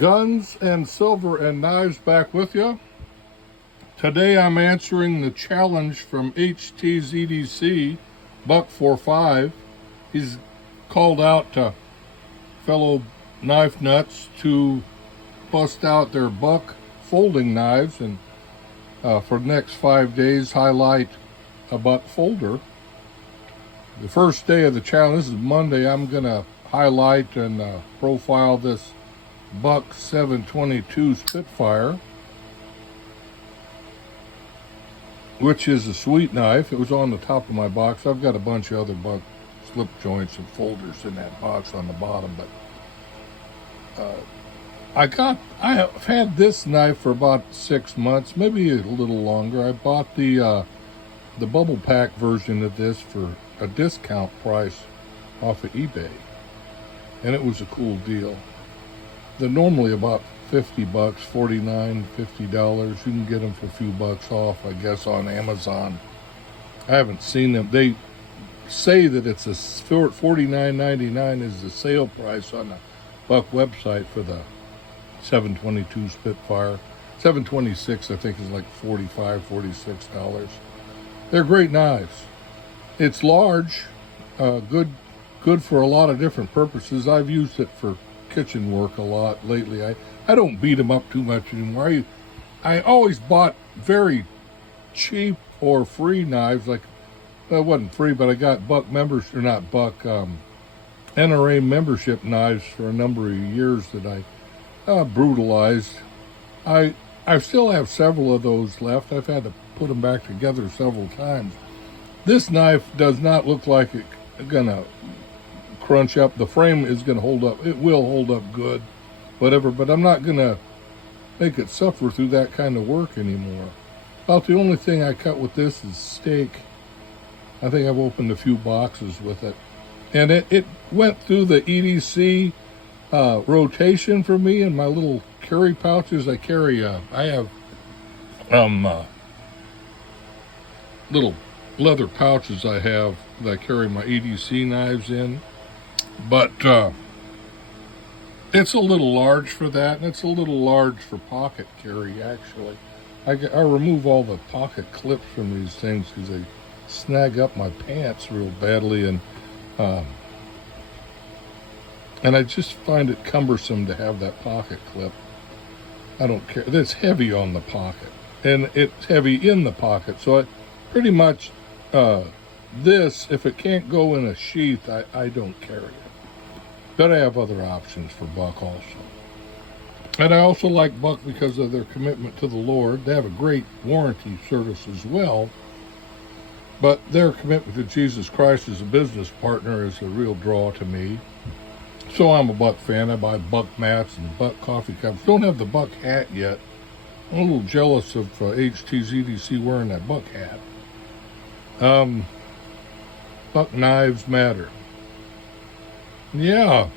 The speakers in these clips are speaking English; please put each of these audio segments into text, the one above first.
Guns and Silver and Knives back with you. Today I'm answering the challenge from HTZDC, Buck45. He's called out to fellow knife nuts to bust out their buck folding knives and for the next 5 days highlight a buck folder. The first day of the challenge, this is Monday, I'm going to highlight and profile this Buck 722 Spitfire, which is a sweet knife. It was on the top of my box. I've got a bunch of other buck slip joints and folders in that box on the bottom, but I have had this knife for about 6 months, maybe a little longer. I bought the bubble pack version of this for a discount price off of eBay, and it was a cool deal. They're normally about $50, $49, $50. You can get them for a few bucks off, I guess, on Amazon. I haven't seen them. They say that it's a $49.99 is the sale price on the Buck website for the 722 Spitfire. 726, I think, is like $45, $46. They're great knives. It's large, good for a lot of different purposes. I've used it for kitchen work a lot lately. I don't beat them up too much anymore. I always bought very cheap or free knives. Like, well, it wasn't free, but I got NRA membership knives for a number of years that I brutalized. I still have several of those left. I've had to put them back together several times. This knife does not look like it's gonna crunch up. The frame is going to hold up. It will hold up good, whatever, but I'm not going to make it suffer through that kind of work anymore. About the only thing I cut with this is steak. I think I've opened a few boxes with it. And it went through the EDC rotation for me in my little carry pouches. I have little leather pouches I have that I carry my EDC knives in. But it's a little large for that, and it's a little large for pocket carry, actually. I remove all the pocket clips from these things because they snag up my pants real badly, and I just find it cumbersome to have that pocket clip. I don't care. It's heavy on the pocket, and it's heavy in the pocket, so it pretty much, this, if it can't go in a sheath, I don't carry it. But I have other options for Buck also. And I also like Buck because of their commitment to the Lord. They have a great warranty service as well. But their commitment to Jesus Christ as a business partner is a real draw to me. So I'm a Buck fan. I buy Buck mats and Buck coffee cups. Don't have the Buck hat yet. I'm a little jealous of HTZDC wearing that Buck hat. Buck knives matter. Yeah,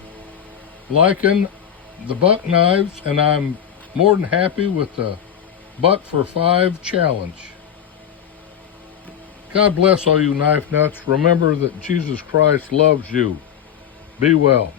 liking the Buck knives, and I'm more than happy with the Buck for 5 challenge. God bless all you knife nuts. Remember that Jesus Christ loves you. Be well.